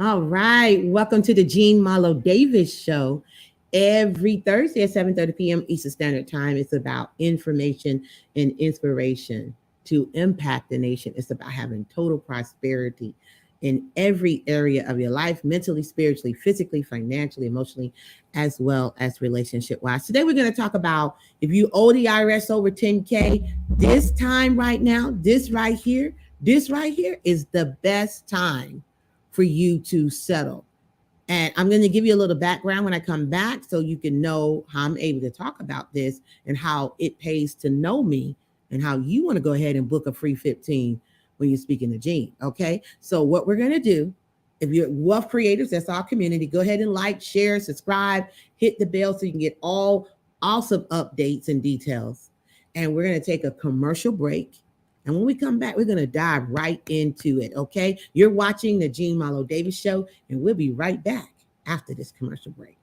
All right. Welcome to the Jean Marlo Davis Show. Every Thursday at 7:30 p.m. Eastern Standard Time, it's about information and inspiration to impact the nation. It's about having total prosperity in every area of your life, mentally, spiritually, physically, financially, emotionally, as well as relationship wise. Today, we're going to talk about if you owe the IRS over 10K, this time right now, this right here is the best time for you to settle. And I'm going to give you a little background when I come back so you can know how I'm able to talk about this and how it pays to know me and how you want to go ahead and book a free 15 when you're speaking to Gene. Okay. So, what we're going to do, if you're wealth creators, that's our community, go ahead and like, share, subscribe, hit the bell so you can get all awesome updates and details. And we're going to take a commercial break. And when we come back, we're going to dive right into it. Okay. You're watching the Jean Marlo Davis Show, and we'll be right back after this commercial break.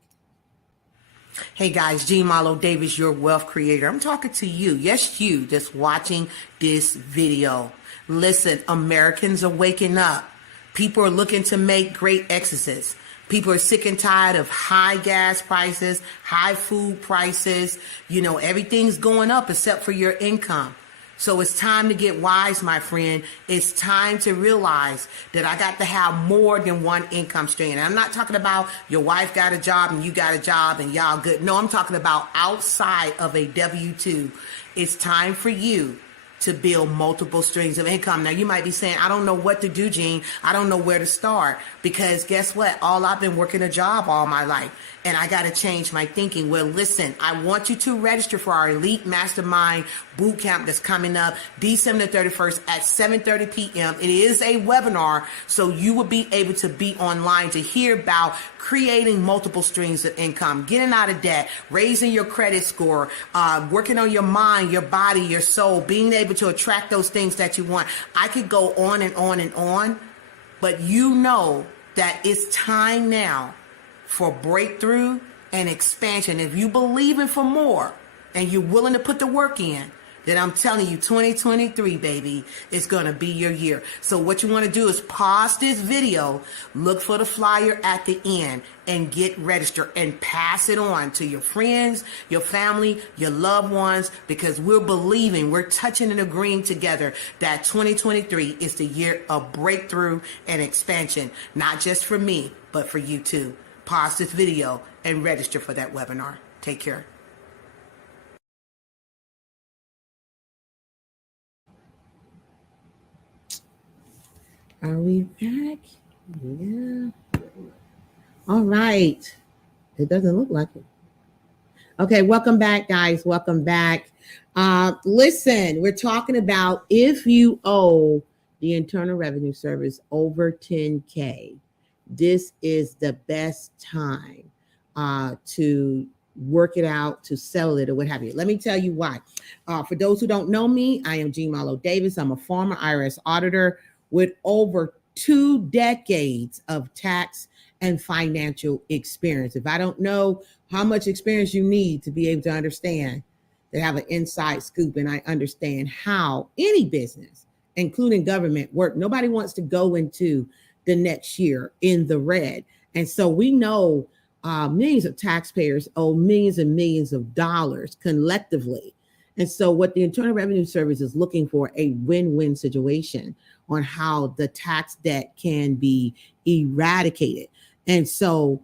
Hey guys, Jean Marlo Davis, your wealth creator. I'm talking to you. Yes, you that's watching this video. Listen, Americans are waking up. People are looking to make great exodus. People are sick and tired of high gas prices, high food prices. You know, everything's going up except for your income. So it's time to get wise, my friend. It's time to realize that I got to have more than one income stream. And I'm not talking about your wife got a job and you got a job and y'all good. No, I'm talking about outside of a W-2. It's time for you to build multiple streams of income. Now, you might be saying, I don't know what to do, Gene. I don't know where to start. Because guess what? I've been working a job all my life. And I got to change my thinking. Well, listen, I want you to register for our Elite Mastermind Boot Camp that's coming up December 31st at 7:30 p.m. It is a webinar, so you will be able to be online to hear about creating multiple streams of income, getting out of debt, raising your credit score, working on your mind, your body, your soul, being able to attract those things that you want. I could go on and on and on, but you know that it's time now for breakthrough and expansion. If you believe in for more and you're willing to put the work in, then I'm telling you, 2023, baby, is going to be your year. So what you want to do is pause this video, look for the flyer at the end, and get registered and pass it on to your friends, your family, your loved ones, because we're believing, we're touching and agreeing together that 2023 is the year of breakthrough and expansion, not just for me, but for you too. Pause this video and register for that webinar. Take care. Are we back? Yeah. All right. It doesn't look like it. Okay, welcome back, guys. Welcome back. Listen, we're talking about if you owe the Internal Revenue Service over 10K, this is the best time to work it out, to settle it, or what have you. Let me tell you why. For those who don't know me, I am Jean Marlo Davis. I'm a former IRS auditor with over 2 decades of tax and financial experience. If I don't know how much experience you need to be able to understand, to have an inside scoop, and I understand how any business, including government, work. Nobody wants to go into the next year in the red. And so we know millions of taxpayers owe millions and millions of dollars collectively. And so what the Internal Revenue Service is looking for, a win-win situation on how the tax debt can be eradicated. And so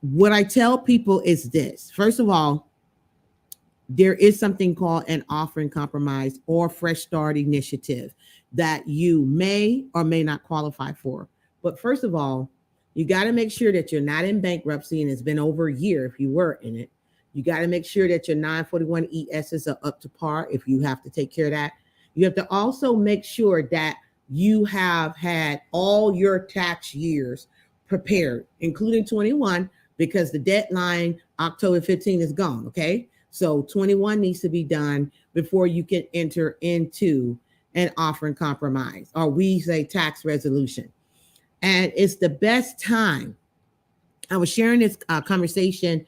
what I tell people is this. First of all, there is something called an offering compromise or fresh start initiative that you may or may not qualify for. But first of all, you got to make sure that you're not in bankruptcy and it's been over a year if you were in it. You got to make sure that your 941 ESs are up to par if you have to take care of that. You have to also make sure that you have had all your tax years prepared, including 21, because the deadline October 15 is gone, okay? So 21 needs to be done before you can enter into an offering compromise, or we say tax resolution. And it's the best time. I was sharing this conversation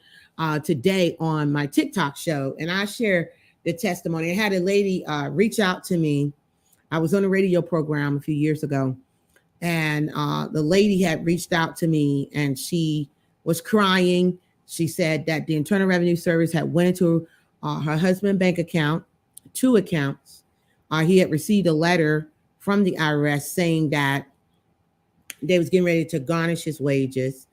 today on my TikTok show, and I share the testimony. I had a lady reach out to me. I was on a radio program a few years ago, And the lady had reached out to me and she was crying. She said that the Internal Revenue Service had went into her husband's bank account, 2 accounts. He had received a letter from the IRS saying that they was getting ready to garnish his wages,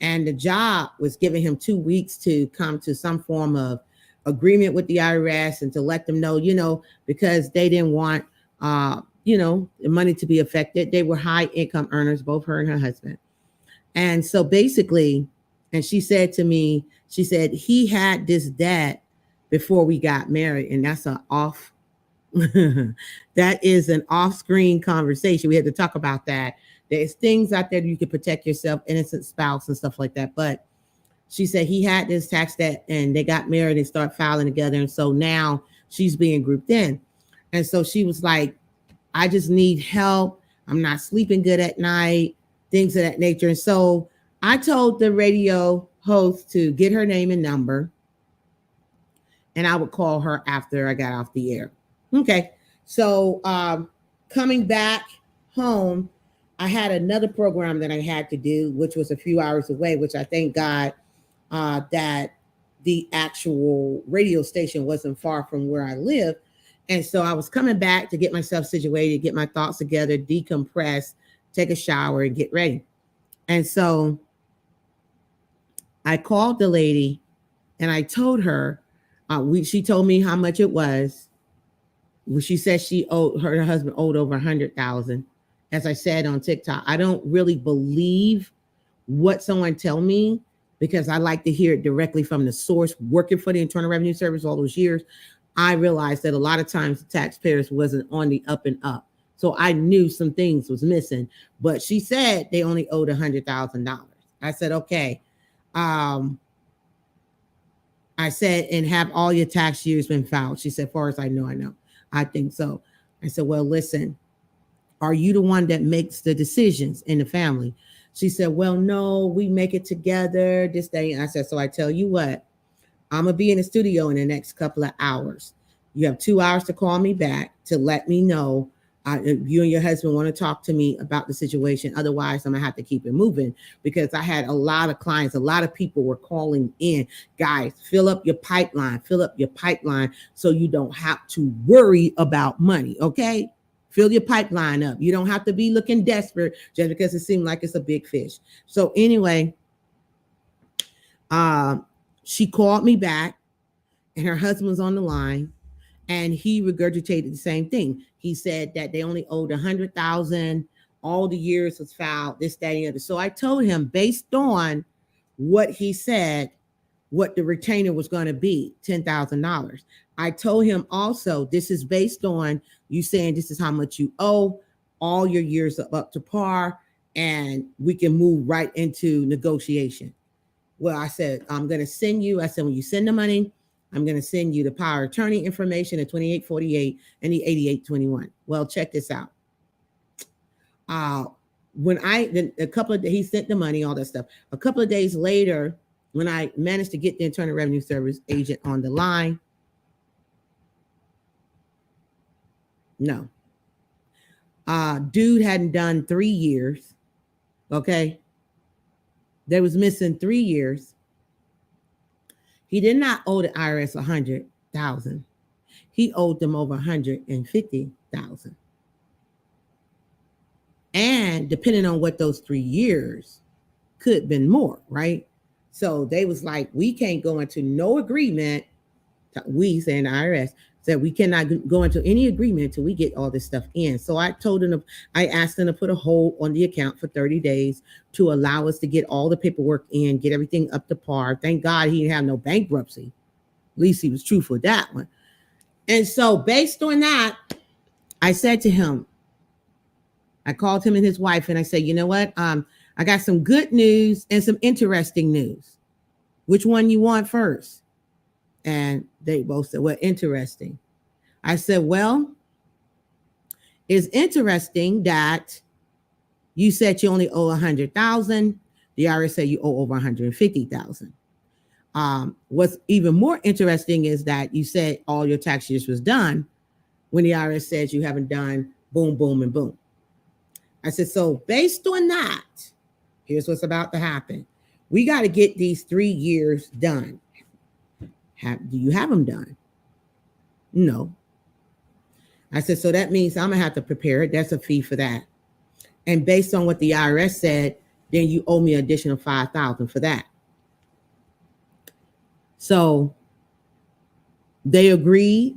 and the job was giving him 2 weeks to come to some form of agreement with the IRS and to let them know, because they didn't want, the money to be affected. They were high income earners, both her and her husband. And so basically, and she said to me, she said, he had this debt before we got married. And that's that is an off-screen conversation. We had to talk about that. There's things out there that you can protect yourself, innocent spouse and stuff like that. But she said he had this tax debt and they got married and started filing together. And so now she's being grouped in. And so she was like, I just need help. I'm not sleeping good at night, things of that nature. And so I told the radio host to get her name and number, and I would call her after I got off the air. Okay. So coming back home, I had another program that I had to do, which was a few hours away, which I thank God that the actual radio station wasn't far from where I live. And so I was coming back to get myself situated, get my thoughts together, decompress, take a shower, and get ready. And so I called the lady and I told her, she told me how much it was. She said her husband owed over 100,000. As I said on TikTok, I don't really believe what someone tell me because I like to hear it directly from the source. Working for the Internal Revenue Service all those years, I realized that a lot of times the taxpayers wasn't on the up and up. So I knew some things was missing, but she said they only owed $100,000. I said, okay. I said, and have all your tax years been filed? She said, far as I know. I think so. I said, well, listen, are you the one that makes the decisions in the family? She said, well, no, we make it together, this day. And I said, so I tell you what, I'm going to be in the studio in the next couple of hours. You have 2 hours to call me back to let me know if you and your husband want to talk to me about the situation. Otherwise, I'm going to have to keep it moving because I had a lot of clients. A lot of people were calling in. Guys, fill up your pipeline so you don't have to worry about money, okay? Fill your pipeline up. You don't have to be looking desperate just because it seemed like it's a big fish. So anyway, she called me back and her husband was on the line and he regurgitated the same thing. He said that they only owed 100,000. All the years was filed, this, that, and the other. So I told him based on what he said, what the retainer was going to be, $10,000. I told him also, this is based on you saying this is how much you owe, all your years are up to par, and we can move right into negotiation. Well, I said, I'm going to send you, when you send the money, I'm going to send you the power of attorney information, the 2848 and the 8821. Well, check this out. He sent the money, all that stuff. A couple of days later, when I managed to get the Internal Revenue Service agent on the line, no. Dude hadn't done 3 years. Okay. They was missing 3 years. He did not owe the IRS 100,000. He owed them over 150,000. And depending on what those 3 years could have been more, right? So they was like, we can't go into no agreement. We, saying the IRS, said we cannot go into any agreement until we get all this stuff in. So I asked them to put a hold on the account for 30 days to allow us to get all the paperwork in, get everything up to par. Thank God he didn't have no bankruptcy. At least he was truthful with that one. And so based on that, I said to him, I called him and his wife and I said, you know what? I got some good news and some interesting news. Which one you want first? And they both said, well, interesting. I said, well, it's interesting that you said you only owe 100,000. The IRS said you owe over 150,000. What's even more interesting is that you said all your tax years was done when the IRS says you haven't done boom, boom, and boom. I said, so based on that, here's what's about to happen. We got to get these 3 years done. Do you have them done? No. I said, so that means I'm going to have to prepare it. That's a fee for that. And based on what the IRS said, then you owe me an additional $5,000 for that. So they agreed.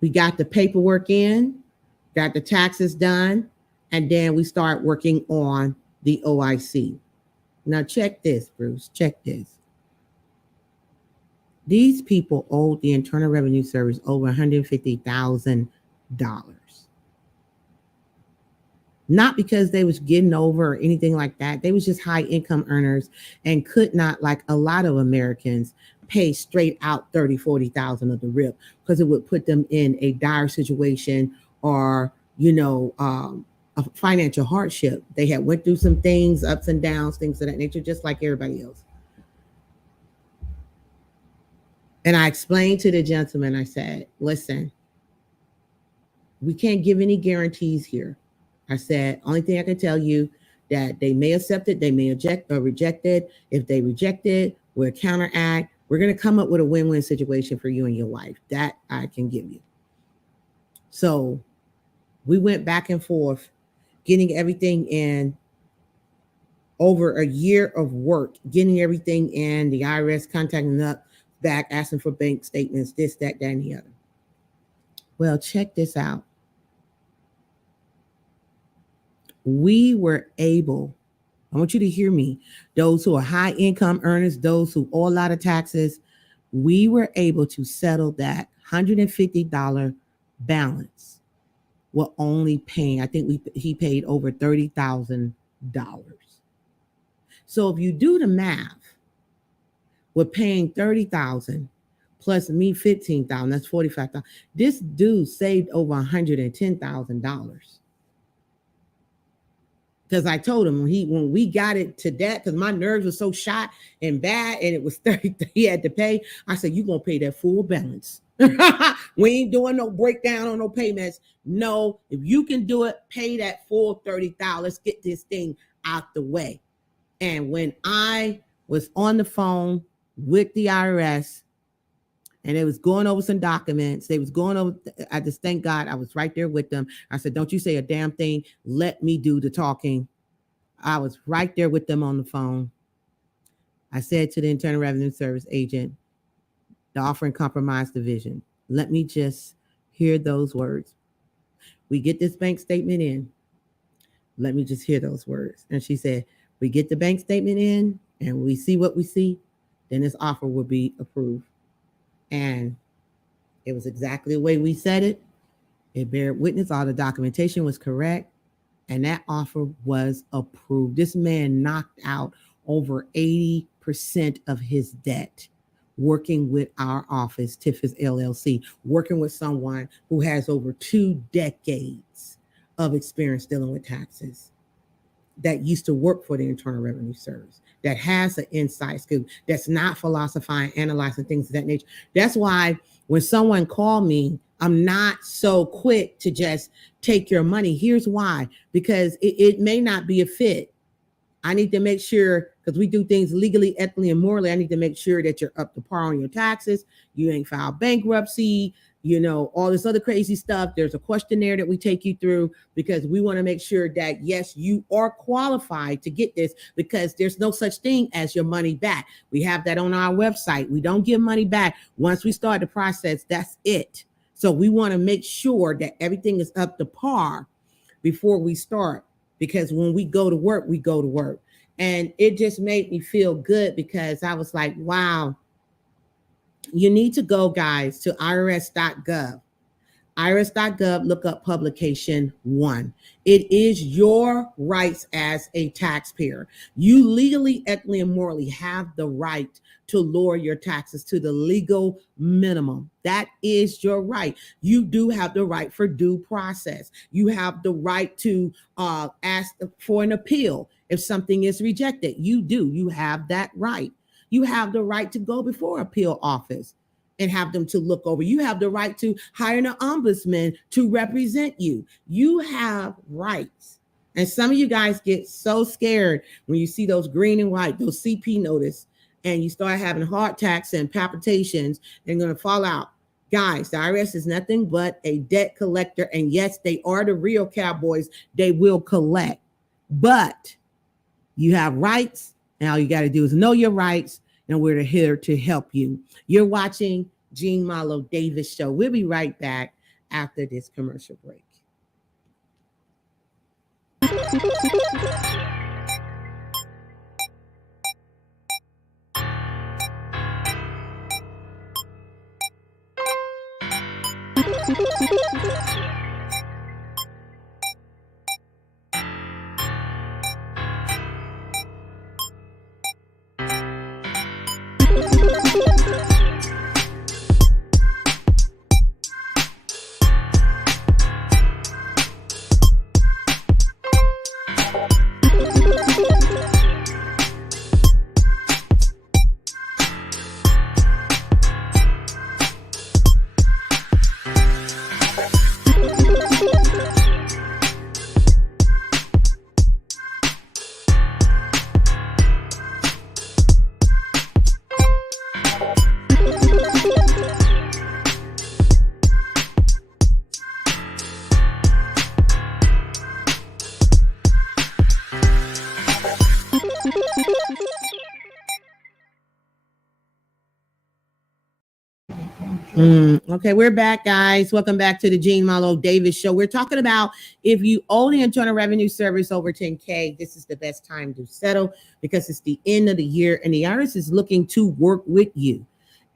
We got the paperwork in, got the taxes done, and then we start working on the OIC. Now check this, Bruce, check this. These people owed the Internal Revenue Service over $150,000. Not because they was getting over or anything like that. They was just high income earners and could not, like a lot of Americans, pay straight out 30, 40,000 of the RIP because it would put them in a dire situation or, a financial hardship. They had went through some things, ups and downs, things of that nature, just like everybody else. And I explained to the gentleman, I said, listen, we can't give any guarantees here. I said, only thing I can tell you that they may accept it, they may reject it. If they reject it, we'll counteract. We're going to come up with a win-win situation for you and your wife. That I can give you. So we went back and forth, getting everything in, over a year of work, getting everything in, the IRS contacting up, back, asking for bank statements, this, that, and the other. Well, check this out. We were able, I want you to hear me, those who are high income earners, those who owe a lot of taxes, we were able to settle that $150 balance. We're only paying, I think he paid over $30,000. So if you do the math, we're paying $30,000 plus me $15,000, that's $45,000. This dude saved over $110,000. Because I told him when we got it to that, because my nerves were so shot and bad, and it was 30 he had to pay. I said, you're gonna pay that full balance. We ain't doing no breakdown on no payments. No, if you can do it, pay that full $30,000. Let's get this thing out the way. And when I was on the phone with the IRS, and they was going over some documents, they was going over, I just thank God I was right there with them. I said, don't you say a damn thing. Let me do the talking. I was right there with them on the phone. I said to the Internal Revenue Service agent, the Offer and Compromise Division, let me just hear those words. We get this bank statement in. Let me just hear those words. And she said, we get the bank statement in and we see what we see, then this offer will be approved. And it was exactly the way we said it. It bear witness, all the documentation was correct, and that offer was approved. This man knocked out over 80% of his debt working with our office, Tiffis LLC, working with someone who has over 2 decades of experience dealing with taxes, that used to work for the Internal Revenue Service, that has an inside scoop, that's not philosophizing, analyzing things of that nature. That's why when someone called me, I'm not so quick to just take your money. Here's why, because it may not be a fit. I need to make sure, because we do things legally, ethically, and morally, I need to make sure that you're up to par on your taxes. You ain't filed bankruptcy, all this other crazy stuff. There's a questionnaire that we take you through because we want to make sure that, yes, you are qualified to get this, because there's no such thing as your money back. We have that on our website. We don't give money back. Once we start the process, that's it. So we want to make sure that everything is up to par before we start, because when we go to work, we go to work. And it just made me feel good, because I was like, wow, you need to go, guys, to irs.gov. irs.gov, look up publication 1. It is your rights as a taxpayer. You legally, ethically, and morally have the right to lower your taxes to the legal minimum. That is your right. You do have the right for due process. You have the right to ask for an appeal if something is rejected. You do. You have that right. You have the right to go before appeal office and have them to look over. You have the right to hire an ombudsman to represent you. You have rights. And some of you guys get so scared when you see those green and white, those CP notice, and you start having heart attacks and palpitations and going to fall out. Guys, the IRS is nothing but a debt collector. And yes, they are the real cowboys. They will collect. But you have rights, and all you got to do is know your rights, and we're here to help you. You're watching Jean Malo Davis Show. We'll be right back after this commercial break. Okay, we're back, guys. Welcome back to the Jean Malo Davis Show. We're talking about if you owe the Internal Revenue Service over 10K, this is the best time to settle because it's the end of the year and the IRS is looking to work with you.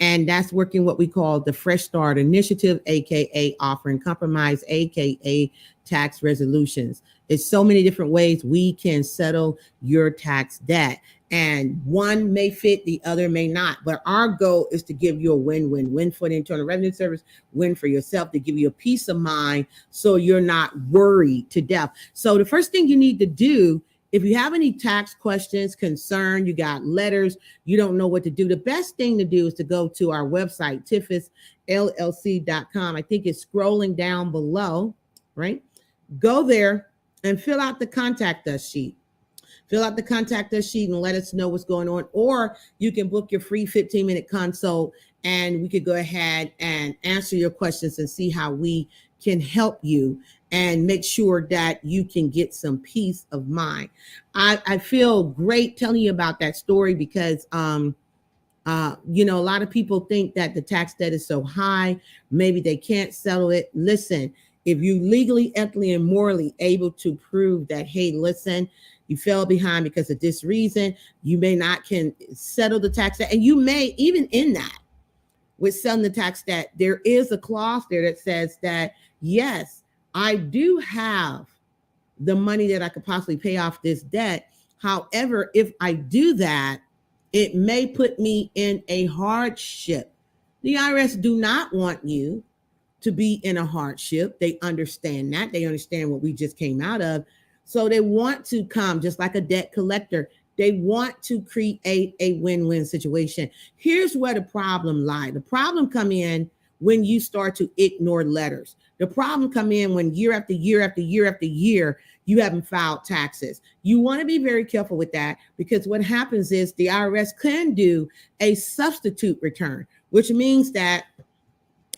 And that's working what we call the Fresh Start Initiative, aka offering compromise, aka tax resolutions. There's so many different ways we can settle your tax debt. And one may fit, the other may not. But our goal is to give you a win-win-win for the Internal Revenue Service, win for yourself, to give you a peace of mind so you're not worried to death. So the first thing you need to do, if you have any tax questions, concern, you got letters, you don't know what to do, the best thing to do is to go to our website, tifusllc.com. I think it's scrolling down below, right? Go there and fill out the contact us sheet. Fill out the contact us sheet and let us know what's going on. Or you can book your free 15-minute consult and we could go ahead and answer your questions and see how we can help you and make sure that you can get some peace of mind. I feel great telling you about that story because, a lot of people think that the tax debt is so high, maybe they can't settle it. Listen, if you legally, ethically, and morally able to prove that, hey, listen, you fell behind because of this reason, you may not can settle the tax debt. And you may, even in that, with selling the tax debt, there is a clause there that says that, yes, I do have the money that I could possibly pay off this debt. However, if I do that, it may put me in a hardship. The IRS do not want you to be in a hardship. They understand that. They understand what we just came out of. So they want to come, just like a debt collector, they want to create a win-win situation. Here's where the problem lies. The problem come in when you start to ignore letters. The problem come in when year after year after year after year, you haven't filed taxes. You want to be very careful with that because what happens is the IRS can do a substitute return, which means that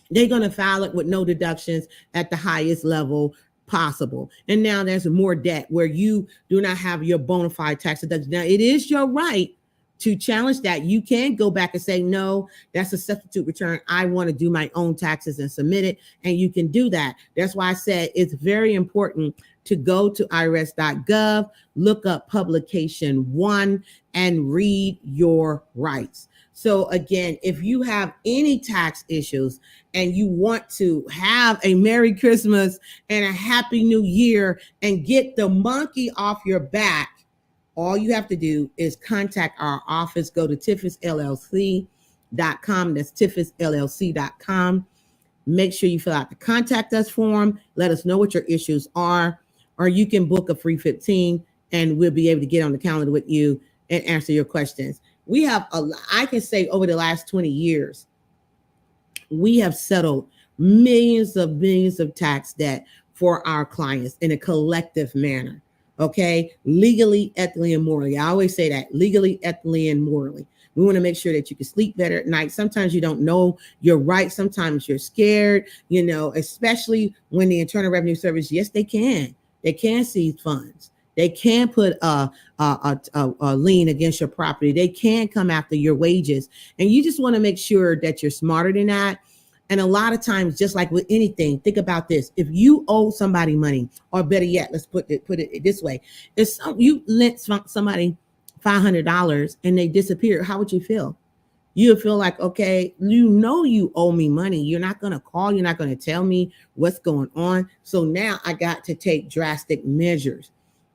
they're going to file it with no deductions at the highest level possible. And now there's more debt where you do not have your bona fide tax deduction. Now, it is your right to challenge that. You can go back and say, no, that's a substitute return. I want to do my own taxes and submit it. And you can do that. That's why I said it's very important to go to irs.gov, look up publication 1 and read your rights. So again, if you have any tax issues and you want to have a Merry Christmas and a Happy New Year and get the monkey off your back, all you have to do is contact our office. Go to tifusllc.com. That's tifusllc.com. Make sure you fill out the contact us form. Let us know what your issues are, or you can book a free 15 and we'll be able to get on the calendar with you and answer your questions. We have, I can say over the last 20 years, we have settled millions of tax debt for our clients in a collective manner. Okay, legally, ethically, and morally. I always say that, legally, ethically, and morally. We want to make sure that you can sleep better at night. Sometimes you don't know you're right. Sometimes you're scared, especially when the Internal Revenue Service, yes, they can. They can seize funds. They can put a lien against your property. They can come after your wages. And you just want to make sure that you're smarter than that. And a lot of times, just like with anything, think about this. If you owe somebody money, or better yet, let's put it this way. If you lent somebody $500 and they disappear, how would you feel? You feel like, okay, you owe me money. You're not going to call. You're not going to tell me what's going on. So now I got to take drastic measures.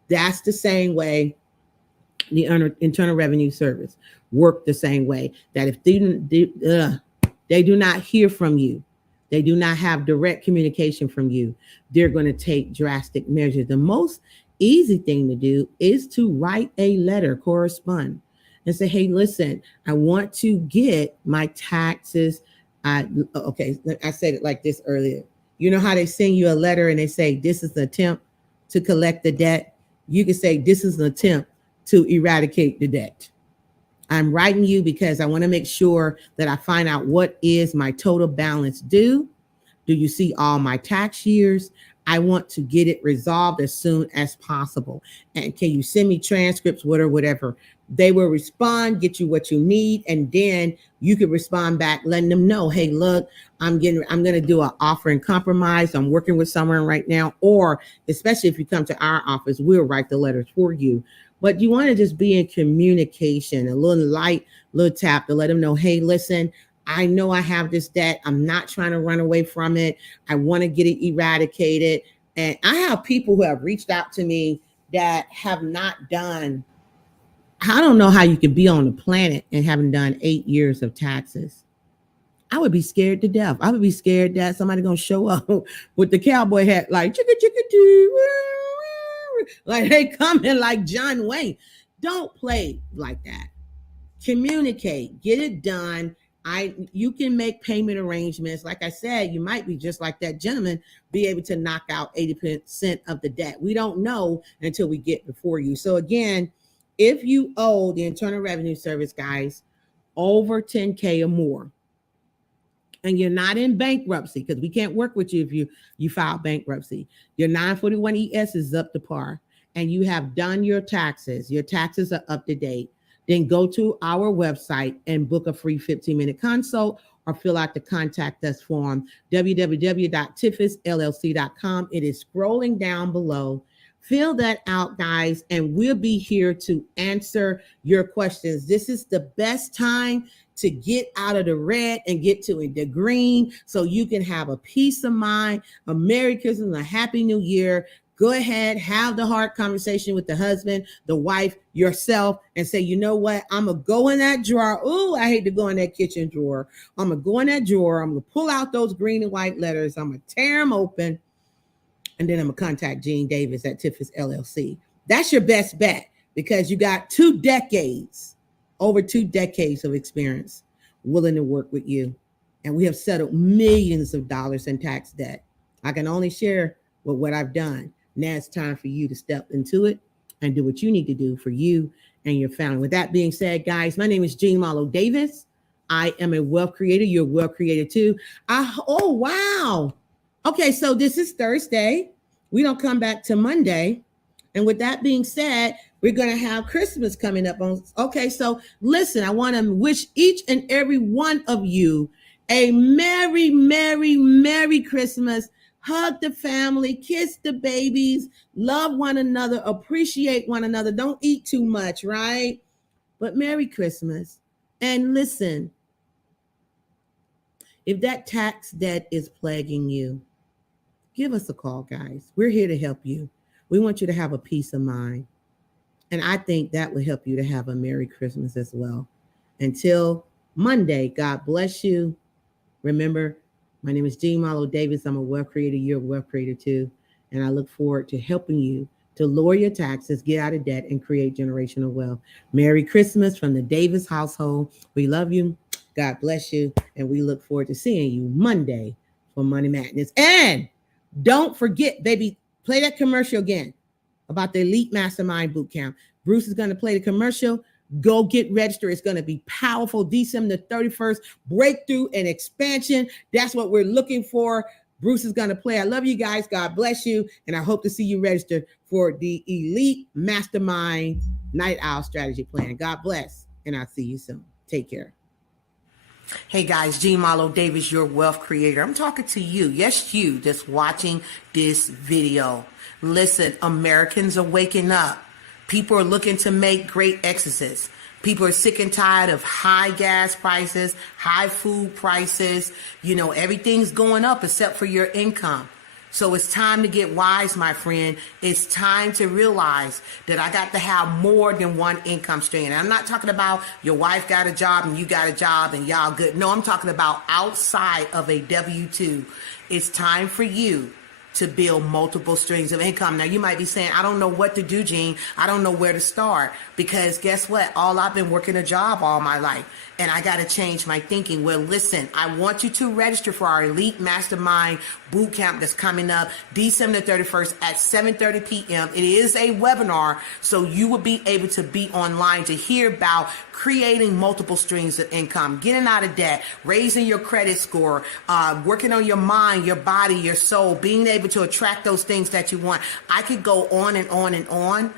That's the same way the Internal Revenue Service work the same way. That if they do not hear from you, they do not have direct communication from you, they're going to take drastic measures. The most easy thing to do is to write a letter, correspond, and say, hey, listen, I want to get my taxes. I said it like this earlier. You know how they send you a letter and they say, this is an attempt to collect the debt? You can say, this is an attempt to eradicate the debt. I'm writing you because I want to make sure that I find out what is my total balance due. Do you see all my tax years? I want to get it resolved as soon as possible. And can you send me transcripts, whatever? They will respond, get you what you need, and then you can respond back, letting them know, hey, look, I'm going to do an offer in compromise. I'm working with someone right now. Or especially if you come to our office, we'll write the letters for you. But you want to just be in communication, a little tap to let them know, hey, listen, I know I have this debt. I'm not trying to run away from it. I want to get it eradicated. And I have people who have reached out to me that have not done, I don't know how you could be on the planet and haven't done 8 years of taxes. I would be scared to death. I would be scared that somebody going to show up with the cowboy hat, like, chicka, chicka, doo, like they coming like John Wayne. Don't play like that. Communicate, get it done. You can make payment arrangements. Like I said, you might be just like that gentleman, be able to knock out 80% of the debt. We don't know until we get before you. So again, if you owe the Internal Revenue Service, guys, over 10K or more, and you're not in bankruptcy, because we can't work with you if you file bankruptcy, your 941 ES is up to par, and you have done your taxes are up to date, then go to our website and book a free 15-minute consult or fill out the contact us form, www.tiffisllc.com. It is scrolling down below. Fill that out, guys, and we'll be here to answer your questions. This is the best time to get out of the red and get to the green so you can have a peace of mind, a Merry Christmas, a Happy New Year. Go ahead, have the hard conversation with the husband, the wife, yourself, and say, you know what? I'm going to go in that drawer. Oh, I hate to go in that kitchen drawer. I'm going to go in that drawer. I'm going to pull out those green and white letters. I'm going to tear them open. And then I'm going to contact Gene Davis at Tiffis LLC. That's your best bet, because you got over 2 decades of experience willing to work with you. And we have settled millions of dollars in tax debt. I can only share with what I've done. Now it's time for you to step into it and do what you need to do for you and your family. With that being said, guys, my name is Jean Marlo Davis. I am a wealth creator. You're a wealth creator too. Oh, wow. Okay, so this is Thursday. We don't come back to Monday. And with that being said, we're going to have Christmas coming up on. Okay, so listen, I want to wish each and every one of you a Merry, Merry, Merry Christmas. Hug the family, kiss the babies, love one another, appreciate one another. Don't eat too much, right? But Merry Christmas. And listen, if that tax debt is plaguing you, give us a call, guys. We're here to help you. We want you to have a peace of mind. And I think that will help you to have a Merry Christmas as well. Until Monday, God bless you. Remember, my name is Jean Marlo Davis. I'm a wealth creator. You're a wealth creator too. And I look forward to helping you to lower your taxes, get out of debt, and create generational wealth. Merry Christmas from the Davis household. We love you. God bless you. And we look forward to seeing you Monday for Money Madness. And don't forget, baby, play that commercial again. about the Elite Mastermind Bootcamp. Bruce is going to play the commercial. Go get registered. It's going to be powerful. December 31st, breakthrough and expansion. That's what we're looking for. Bruce is going to play. I love you guys. God bless you. And I hope to see you registered for the Elite Mastermind Night Owl Strategy Plan. God bless. And I'll see you soon. Take care. Hey guys, Jean Malo Davis, your wealth creator. I'm talking to you. Yes, you that's watching this video. Listen, Americans are waking up. People are looking to make great exits. People are sick and tired of high gas prices, high food prices. You know, everything's going up except for your income. So it's time to get wise, my friend. It's time to realize that I got to have more than one income stream. And I'm not talking about your wife got a job and you got a job and y'all good. No, I'm talking about outside of a W-2. It's time for you to build multiple streams of income. Now, you might be saying, I don't know what to do, Jean. I don't know where to start. Because guess what? I've been working a job all my life. And I got to change my thinking. Well, listen, I want you to register for our Elite Mastermind Bootcamp that's coming up December 31st at 7:30 p.m. It is a webinar, so you will be able to be online to hear about creating multiple streams of income, getting out of debt, raising your credit score, working on your mind, your body, your soul, being able to attract those things that you want. I could go on and on and on,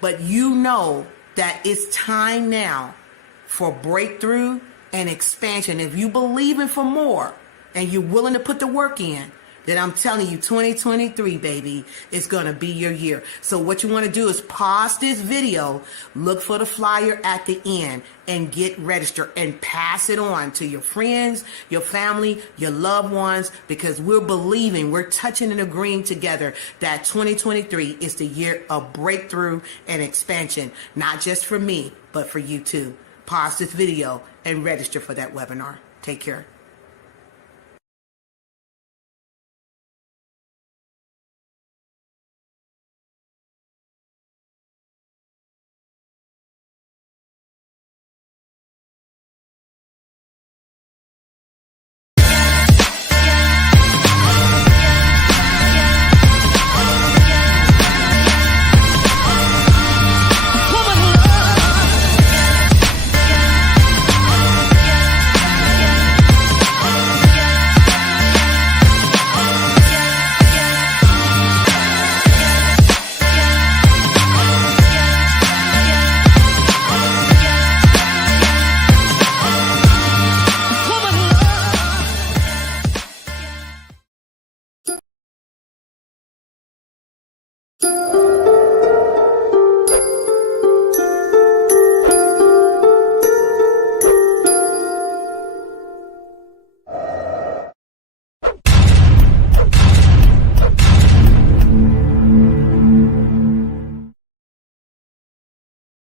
but you know that it's time now for breakthrough and expansion. If you believe in for more and you're willing to put the work in, then I'm telling you, 2023, baby, is going to be your year. So what you want to do is pause this video, look for the flyer at the end, and get registered and pass it on to your friends, your family, your loved ones, because we're believing, we're touching and agreeing together that 2023 is the year of breakthrough and expansion, not just for me, but for you too. Pause this video and register for that webinar. Take care.